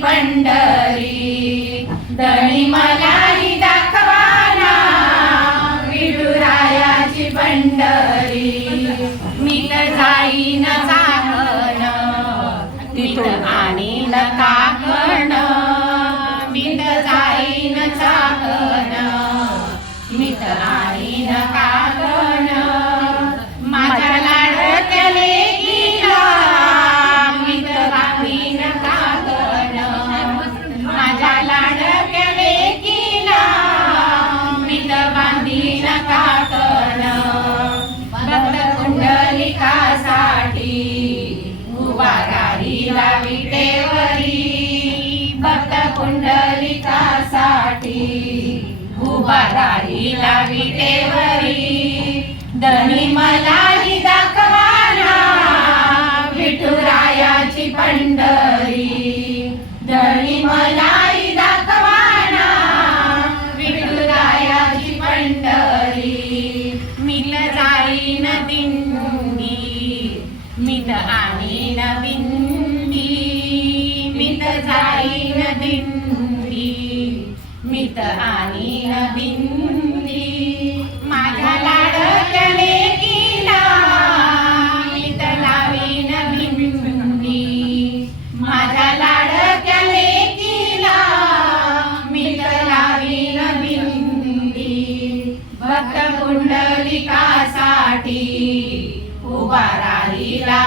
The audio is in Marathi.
पंढरी धणी मलाही दाखवाना विठुरायाची पंढरी मी तर जाईन चाकण तिथून आणीन काकण मी तर जाईन चाकण मी तर आणीन काकण माझ्या लाडक्या लेकीला मी तर आणीन काकण माझ्या लाडक्या लेकीला मी तर बांधीन काकण भक्त पुंडलिकासाठी उभा राहिला विटेवरी भक्त पुंडलिकासाठी उभा राहिला विटेवरी धणी मलाही दाखवाना विठुरायाची पंढरी धणी मलाही दाखवाना विठुरायाची पंढरी मी तर जाईन दिंडी मी तर आणीन बिंदी मी तर जाईन दिंडी मी तर आणीन बिंदी माझ्या लाडक्या लेकीला मी तर लावीन बिंदी माझ्या लाडक्या लेकीला मी तर लावीन बिंदी भक्त पुंडलिकासाठी उभा राहिला